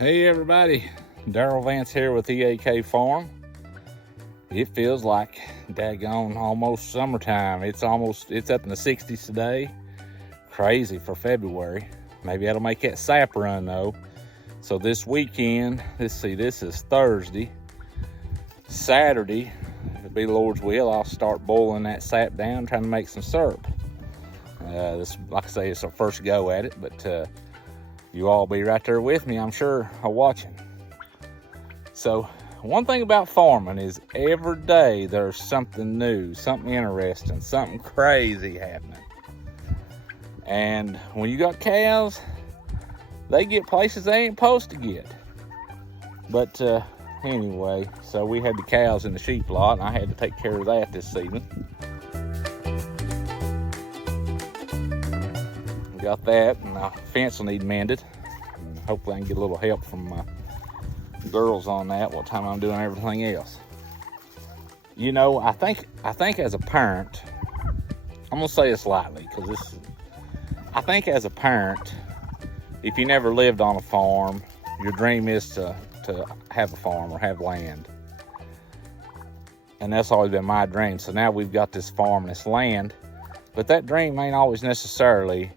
Hey everybody, Daryl Vance here with EAK Farm. It feels like daggone almost summertime. It's up in the 60s today. Crazy for February. Maybe that'll make that sap run though. So this weekend, this is Thursday. Saturday, if it be the Lord's will, I'll start boiling that sap down, trying to make some syrup. This, like I say, it's our first go at it, but you all be right there with me, I'm sure, watching. So one thing about farming is every day there's something new, something interesting, something crazy happening. And when you got cows, they get places they ain't supposed to get. But anyway, so we had the cows in the sheep lot, and I had to take care of that this evening. Got that, and the fence will need mended. And hopefully I can get a little help from my girls on that while time I'm doing everything else. You know, I think as a parent, I'm gonna say this lightly, because I think as a parent, if you never lived on a farm, your dream is to have a farm or have land. And that's always been my dream. So now we've got this farm and this land, but that dream ain't always necessarily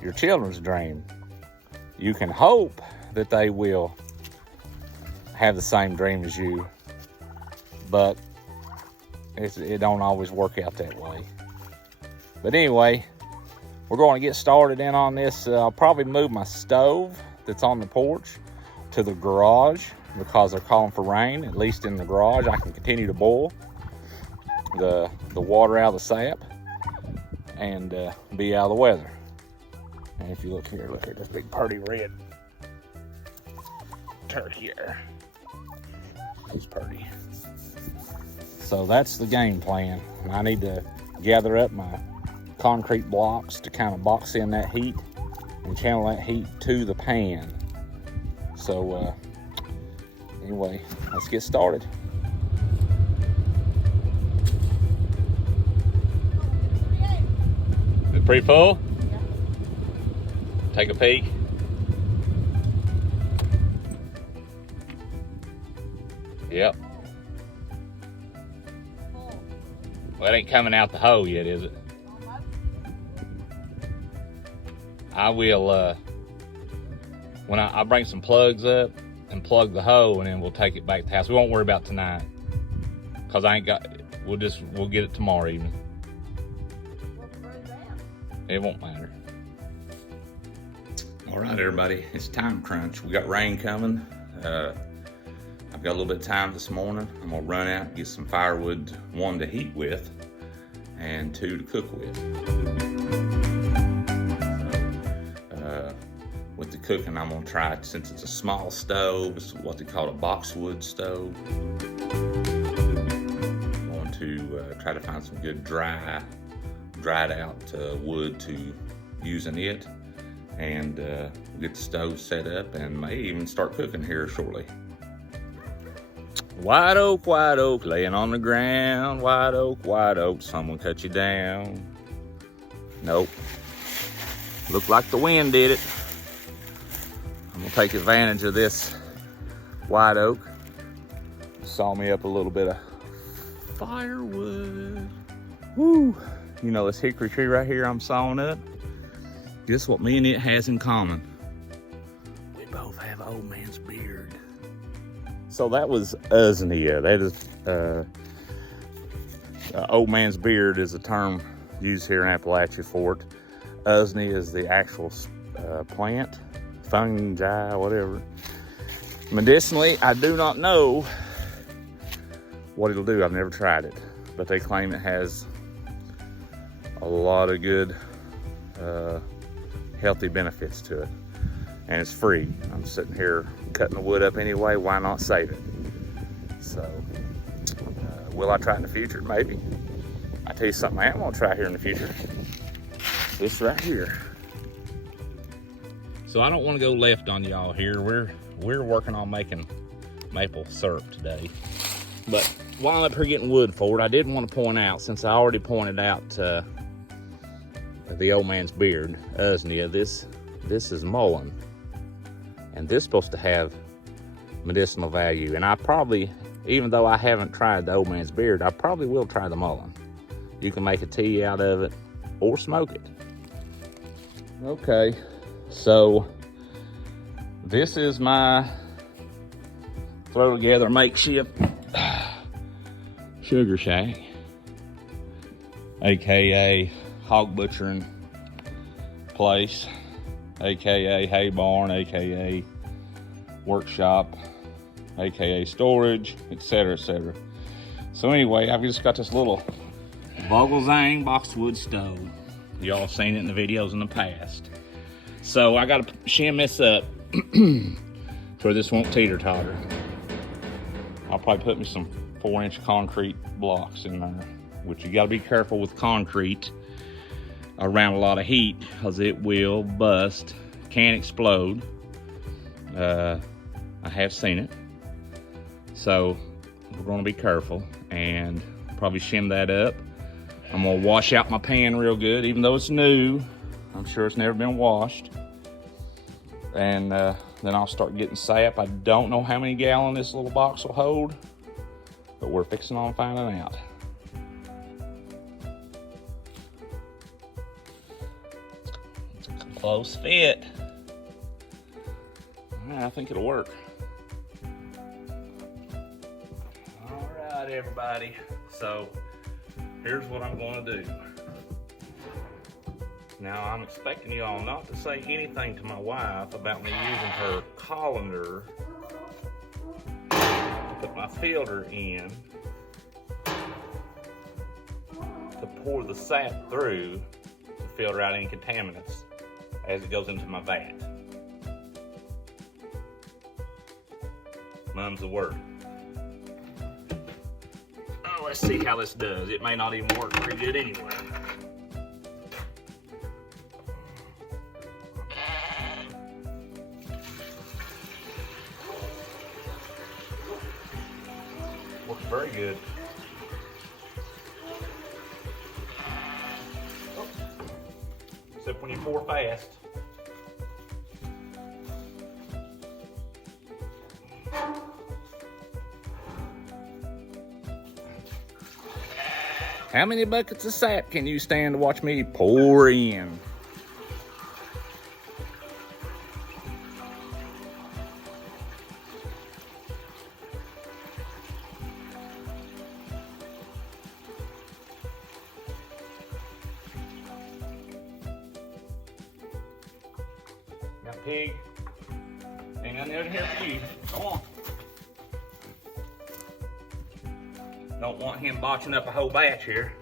your children's dream. You can hope that they will have the same dream as you, but it don't always work out that way. But anyway, we're going to get started in on this. I'll probably move my stove that's on the porch to the garage because they're calling for rain. At least in the garage, I can continue to boil the water out of the sap and be out of the weather. And if you look here, look at this big pretty red turkey here. He's pretty. So that's the game plan. I need to gather up my concrete blocks to kind of box in that heat and channel that heat to the pan. So anyway, let's get started. Is it pretty full? Take a peek. Yep. Well, it ain't coming out the hole yet, is it? I will, when I'll bring some plugs up and plug the hole, and then we'll take it back to the house. We won't worry about tonight, because I ain't got, we'll get it tomorrow evening. It won't matter. All right, everybody, it's time crunch. We got rain coming. I've got a little bit of time this morning. I'm gonna run out and get some firewood, 1 to heat with, and 2 to cook with. So, with the cooking, I'm gonna try it, since it's a small stove, it's what they call a boxwood stove. I'm going to try to find some good dried out wood to use in it. And get the stove set up and may even start cooking here shortly. White oak, laying on the ground. White oak, someone cut you down. Nope. Looked like the wind did it. I'm gonna take advantage of this white oak. Saw me up a little bit of firewood. Woo! You know this hickory tree right here I'm sawing up? Guess what me and it has in common? We both have an old man's beard. So that was usnea. That is, old man's beard is a term used here in Appalachia for it. Usnea is the actual plant, fungi, whatever. Medicinally, I do not know what it'll do. I've never tried it, but they claim it has a lot of good healthy benefits to it, and it's free. I'm sitting here cutting the wood up anyway. Why not save it? So will I try it in the future? Maybe. I tell you something I am gonna try here in the future. This right here. So I don't want to go left on y'all here. We're working on making maple syrup today, but while I'm up here getting wood for it, I did want to point out, since I already pointed out the old man's beard, usnea, this is mullein. And this is supposed to have medicinal value. And I probably, even though I haven't tried the old man's beard, I probably will try the mullein. You can make a tea out of it or smoke it. Okay, so this is my throw together makeshift sugar shack, aka hog butchering place, aka hay barn, aka workshop, aka storage, etc., etc. So anyway, I've just got this little Vogelzang boxwood stove. Y'all seen it in the videos in the past. So I gotta shim this up so this won't teeter-totter. I'll probably put me some 4-inch concrete blocks in there, which you gotta be careful with concrete around a lot of heat because it will bust, can explode. I have seen it. So we're gonna be careful and probably shim that up. I'm gonna wash out my pan real good, even though it's new. I'm sure it's never been washed. And then I'll start getting sap. I don't know how many gallons this little box will hold, but we're fixing on finding out. It's a close fit. I think it'll work. All right, everybody. So here's what I'm gonna do. Now, I'm expecting you all not to say anything to my wife about me using her colander to put my filter in to pour the sap through to filter out any contaminants as it goes into my vat. Mum's the word. Oh, let's see how this does. It may not even work very good anyway. Works very good. Oh. Except when you pour fast. How many buckets of sap can you stand to watch me pour in? Got pig. Ain't nothing over here for you. Go on. Don't want him botching up a whole batch here.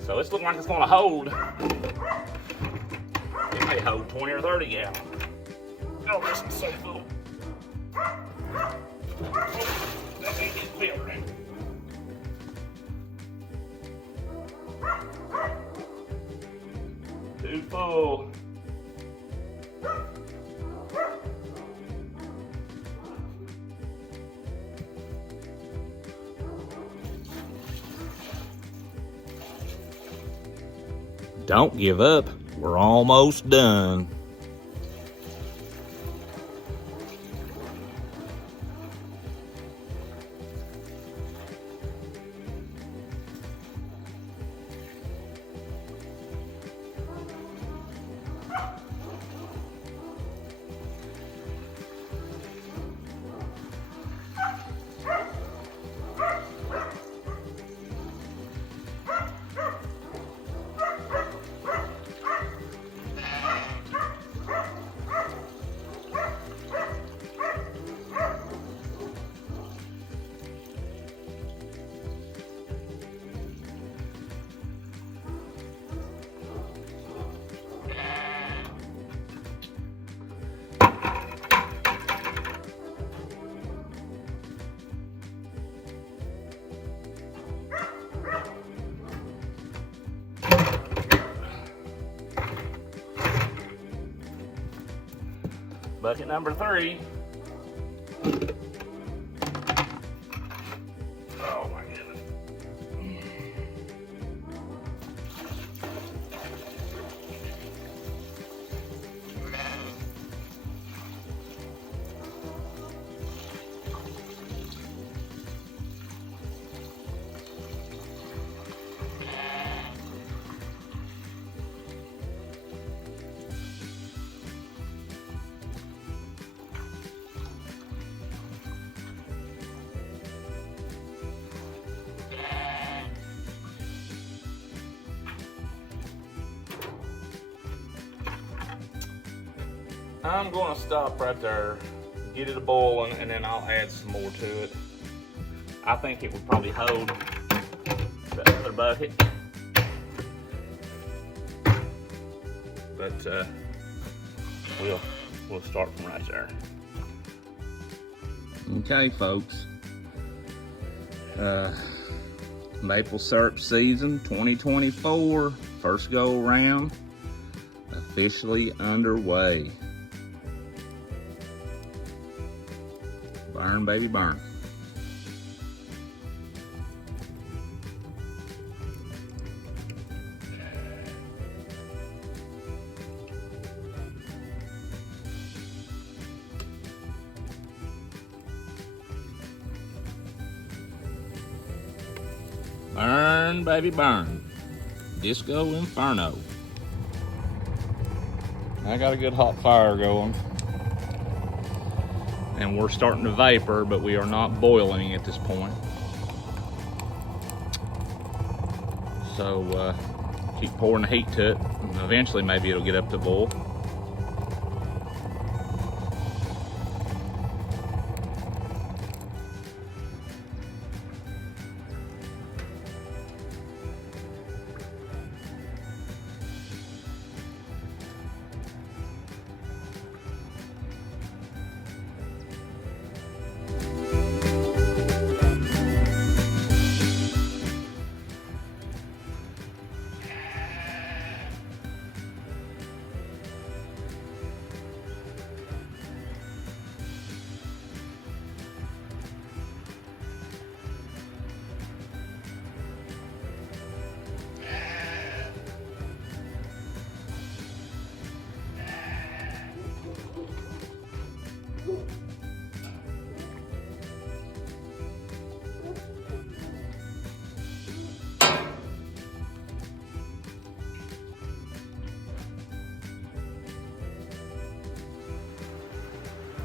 So it's looking like it's gonna hold. It may hold 20 or 30 gallons. Oh, this is so full. Oh, that ain't his filter. Too full. Don't give up. We're almost done. Bucket number 3. Oh my goodness. I'm gonna stop right there, get it a boiling, and then I'll add some more to it. I think it would probably hold the other bucket. But we'll start from right there. Okay, folks. Maple syrup season 2024, first go around, officially underway. Burn, baby, burn. Burn, baby, burn. Disco Inferno. I got a good hot fire going. And we're starting to vapor, but we are not boiling at this point. So keep pouring the heat to it, and eventually maybe it'll get up to boil.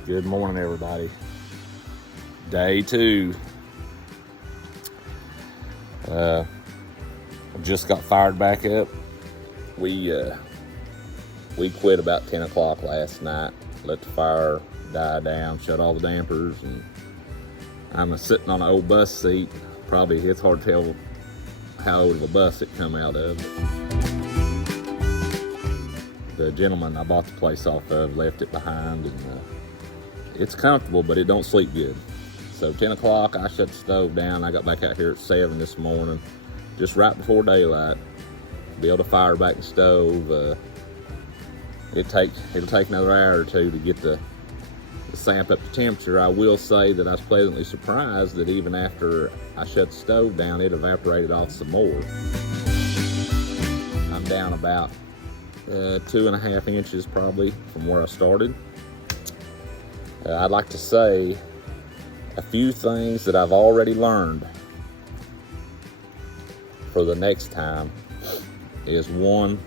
Good morning, everybody. Day 2. Just got fired back up. We quit about 10 o'clock last night. Let the fire die down, shut all the dampers, and I'm sitting on an old bus seat. Probably it's hard to tell how old of a bus it come out of. The gentleman I bought the place off of left it behind, and it's comfortable, but it don't sleep good. So 10 o'clock, I shut the stove down. I got back out here at 7 this morning, just right before daylight. Be able to fire back the stove. It'll take another hour or two to get the samp up to temperature. I will say that I was pleasantly surprised that even after I shut the stove down, it evaporated off some more. I'm down about 2.5 inches probably from where I started. I'd like to say a few things that I've already learned for the next time is, one,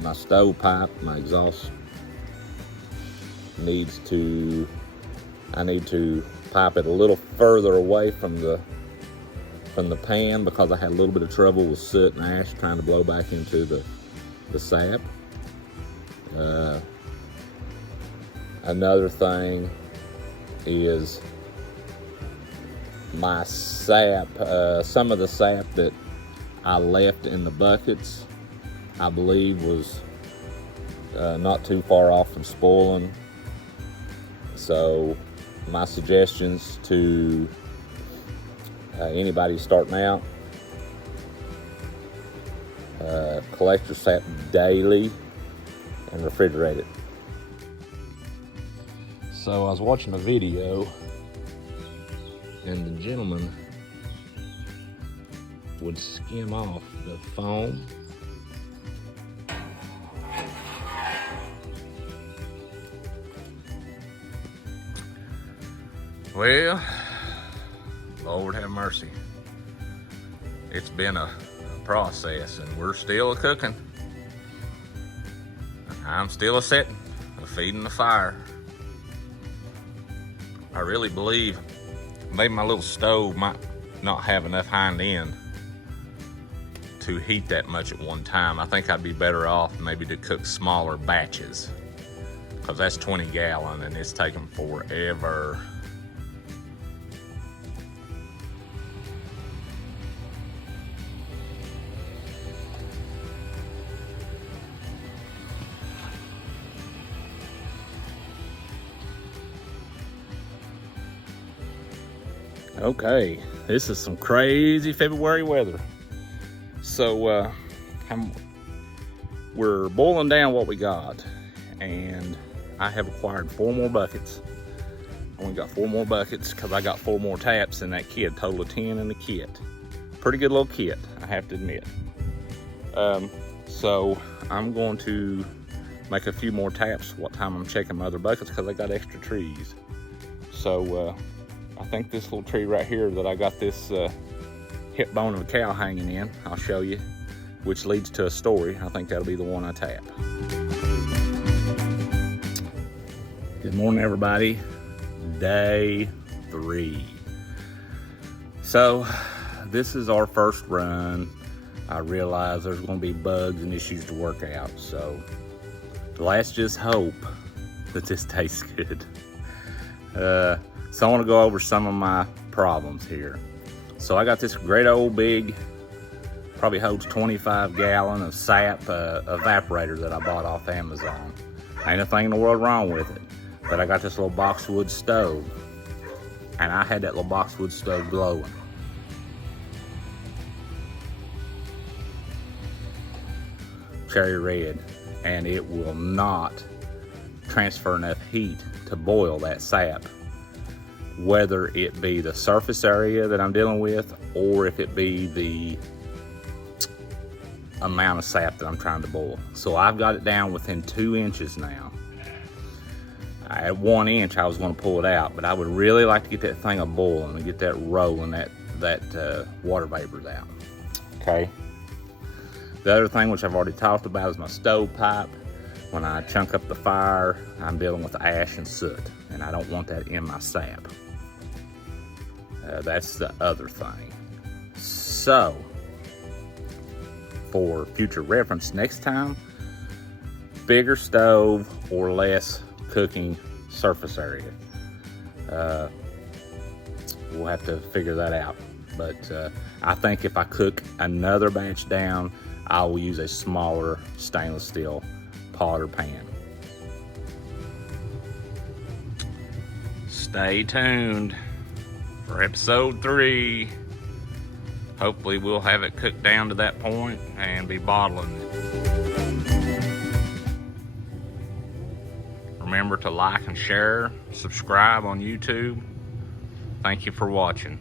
my stovepipe, my exhaust I need to pipe it a little further away from the pan, because I had a little bit of trouble with soot and ash trying to blow back into the sap. Another thing is my sap, some of the sap that I left in the buckets, I believe was not too far off from spoiling. So my suggestions to anybody starting out, collect your sap daily and refrigerate it. So I was watching a video, and the gentleman would skim off the foam Well, Lord have mercy. It's been a process, and we're still a-cooking. I'm still a-setting, feeding the fire. I really believe maybe my little stove might not have enough hind end to heat that much at one time. I think I'd be better off maybe to cook smaller batches. because that's 20 gallon and it's taking forever. Okay, this is some crazy February weather. So we're boiling down what we got, and I have acquired 4 more buckets. I only got 4 more buckets because I got 4 more taps in that kit, total of 10 in the kit. Pretty good little kit, I have to admit. So I'm going to make a few more taps what time I'm checking my other buckets because I got extra trees. So I think this little tree right here that I got this hip bone of a cow hanging in, I'll show you, which leads to a story. I think that'll be the one I tap. Good morning, everybody. Day 3. So this is our first run. I realize there's going to be bugs and issues to work out, so let's just hope that this tastes good. So I want to go over some of my problems here. So I got this great old big, probably holds 25 gallon of sap evaporator that I bought off Amazon. Ain't a thing in the world wrong with it, but I got this little boxwood stove, and I had that little boxwood stove glowing. Cherry red, and it will not transfer enough heat to boil that sap, whether it be the surface area that I'm dealing with or if it be the amount of sap that I'm trying to boil. So I've got it down within 2 inches now. At 1 inch I was going to pull it out, but I would really like to get that thing a boiling and get that rolling, that water vapors out. Okay. The other thing, which I've already talked about, is my stovepipe. When I chunk up the fire, I'm dealing with ash and soot, and I don't want that in my sap. That's the other thing. So, for future reference, next time, bigger stove or less cooking surface area. We'll have to figure that out. But I think if I cook another batch down, I will use a smaller stainless steel pot or pan. Stay tuned for episode 3. Hopefully we'll have it cooked down to that point and be bottling it. Remember to like and share, subscribe on YouTube. Thank you for watching.